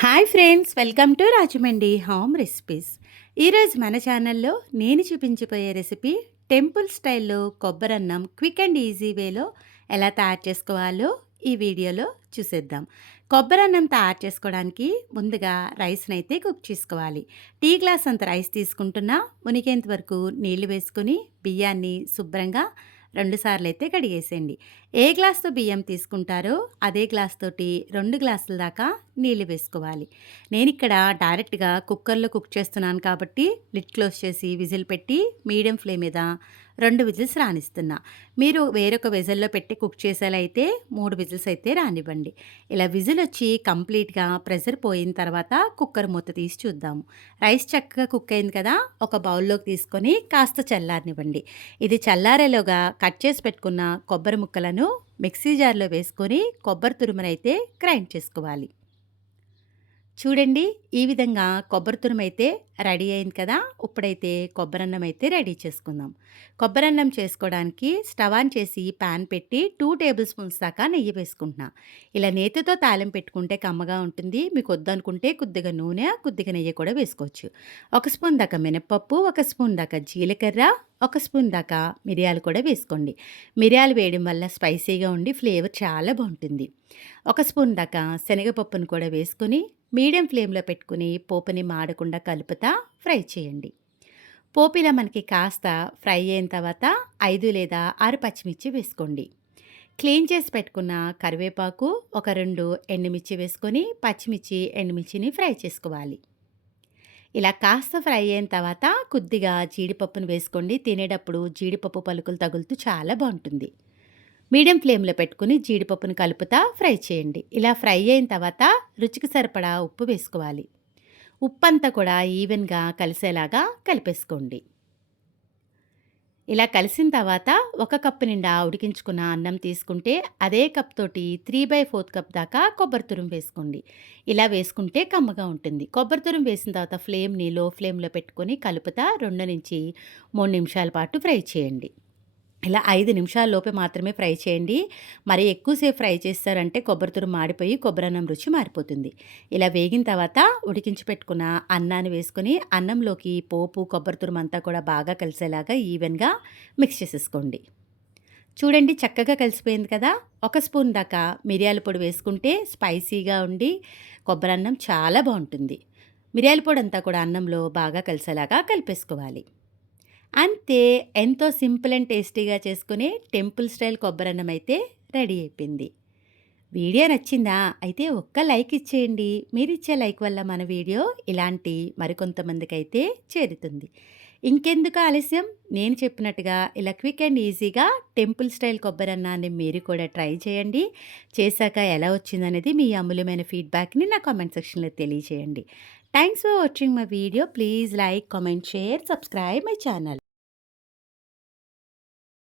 Hi friends, welcome to Rajahmundry home recipes. ఈరోజు మన ఛానల్లో నేను చూపించిపోయే రెసిపీ టెంపుల్ స్టైల్లో కొబ్బరన్నం క్విక్ అండ్ ఈజీ వేలో ఎలా తయారు చేసుకోవాలో ఈ వీడియోలో చూసేద్దాం. కొబ్బరన్నం తయారు చేసుకోవడానికి ముందుగా రైస్ని అయితే కుక్ చేసుకోవాలి. టీ గ్లాస్ అంత రైస్ తీసుకుంటున్నా మునిగేంత వరకు నీళ్లు వేసుకుని బియ్యాన్ని శుభ్రంగా 2 సార్లు అయితే కడిగేసేయండి. ఏ గ్లాస్‌తో బియ్యం తీసుకుంటారో అదే గ్లాస్ తోటి 2 గ్లాసుల దాకా నీళ్లు వేసుకోవాలి. నేనిక్కడ డైరెక్ట్‌గా కుక్కర్‌లో కుక్ చేస్తున్నాను కాబట్టి లిడ్ క్లోజ్ చేసి విజిల్ పెట్టి మీడియం ఫ్లేమ్ మీద 2 విజిల్స్ రానిస్తున్నా. మీరు వేరొక వెసల్‌లో పెట్టి కుక్ చేసేలా అయితే 3 విజిల్స్ అయితే రానివ్వండి. ఇలా విజిల్ వచ్చి కంప్లీట్‌గా ప్రెషర్ పోయిన తర్వాత కుక్కర్ మూత తీసి చూద్దాము. రైస్ చక్కగా కుక్ అయింది కదా! ఒక బౌల్‌లోకి తీసుకొని కాస్త చల్లారనివ్వండి. ఇది చల్లారేలోగా కట్ చేసి పెట్టుకున్న కొబ్బరి ముక్కలను మిక్సీ జార్‌లో వేసుకొని కొబ్బరి తురుమునైతే గ్రైండ్ చేసుకోవాలి. చూడండి, ఈ విధంగా కొబ్బరి తురుమైతే రెడీ అయింది కదా! ఇప్పుడైతే కొబ్బరన్నం అయితే రెడీ చేసుకుందాం. కొబ్బరన్నం చేసుకోవడానికి స్టవ్ ఆన్ చేసి పాన్ పెట్టి 2 టేబుల్ స్పూన్స్ దాకా నెయ్యి వేసుకుంటున్నా. ఇలా నేతితో తాలింపు పెట్టుకుంటే కమ్మగా ఉంటుంది. మీకు వద్దనుకుంటే కొద్దిగా నూనె, కొద్దిగా నెయ్యి కూడా వేసుకోవచ్చు. 1 స్పూన్ దాకా మినపప్పు, 1 స్పూన్ దాకా జీలకర్ర, 1 స్పూన్ దాకా మిరియాలు కూడా వేసుకోండి. మిరియాలు వేయడం వల్ల స్పైసీగా ఉండి ఫ్లేవర్ చాలా బాగుంటుంది. 1 స్పూన్ దాకా శనగపప్పును కూడా వేసుకొని మీడియం ఫ్లేమ్లో పెట్టుకుని పోపుని మాడకుండా కలుపుతా ఫ్రై చేయండి. పోపు ఇలా మనకి కాస్త ఫ్రై అయిన తర్వాత 5 లేదా 6 పచ్చిమిర్చి వేసుకోండి. క్లీన్ చేసి పెట్టుకున్న కరివేపాకు, ఒక 2 ఎండుమిర్చి వేసుకొని పచ్చిమిర్చి, ఎండుమిర్చిని ఫ్రై చేసుకోవాలి. ఇలా కాస్త ఫ్రై అయిన తర్వాత కొద్దిగా జీడిపప్పును వేసుకోండి. తినేటప్పుడు జీడిపప్పు పలుకులు తగులుతూ చాలా బాగుంటుంది. మీడియం ఫ్లేమ్లో పెట్టుకుని జీడిపప్పును కలుపుతా ఫ్రై చేయండి. ఇలా ఫ్రై అయిన తర్వాత రుచికి సరిపడా ఉప్పు వేసుకోవాలి. ఉప్పు అంతా కూడా ఈవెన్గా కలిసేలాగా కలిపేసుకోండి. ఇలా కలిసిన తర్వాత 1 కప్పు నిండా ఉడికించుకున్న అన్నం తీసుకుంటే అదే కప్ తోటి 3/4 కప్ దాకా కొబ్బరి తురుము వేసుకోండి. ఇలా వేసుకుంటే కమ్మగా ఉంటుంది. కొబ్బరి తురుము వేసిన తర్వాత ఫ్లేమ్ని లో ఫ్లేమ్లో పెట్టుకొని కలుపుతా 2-3 నిమిషాల పాటు ఫ్రై చేయండి. ఇలా 5 నిమిషాల లోపే మాత్రమే ఫ్రై చేయండి. మరి ఎక్కువసేపు ఫ్రై చేస్తారంటే కొబ్బరి తురుము మాడిపోయి కొబ్బరన్నం రుచి మారిపోతుంది. ఇలా వేగిన తర్వాత ఉడికించి పెట్టుకున్న అన్నాన్ని వేసుకొని అన్నంలోకి పోపు, కొబ్బరి తురుము అంతా కూడా బాగా కలిసేలాగా ఈవెన్‌గా మిక్స్ చేసేసుకోండి. చూడండి, చక్కగా కలిసిపోయింది కదా! 1 స్పూన్ దాకా మిరియాల పొడి వేసుకుంటే స్పైసీగా ఉండి కొబ్బరన్నం చాలా బాగుంటుంది. మిరియాల పొడి అంతా కూడా అన్నంలో బాగా కలిసేలాగా కలిపేసుకోవాలి. అంతే, ఎంతో సింపుల్ అండ్ టేస్టీగా చేసుకునే టెంపుల్ స్టైల్ కొబ్బరన్నం అయితే రెడీ అయిపోయింది. వీడియో నచ్చిందా? అయితే ఒక్క లైక్ ఇచ్చేయండి. మీరిచ్చే లైక్ వల్ల మన వీడియో ఇలాంటి మరికొంతమందికి అయితే చేరుతుంది. ఇంకెందుకు ఆలస్యం, నేను చెప్పినట్టుగా ఇలా క్విక్ అండ్ ఈజీగా టెంపుల్ స్టైల్ కొబ్బరన్నాన్ని మీరు కూడా ట్రై చేయండి. చేశాక ఎలా వచ్చిందనేది మీ అమూల్యమైన ఫీడ్బ్యాక్ని నా కామెంట్ సెక్షన్లో తెలియజేయండి. Thanks for watching my video. Please like, comment, share, subscribe my channel.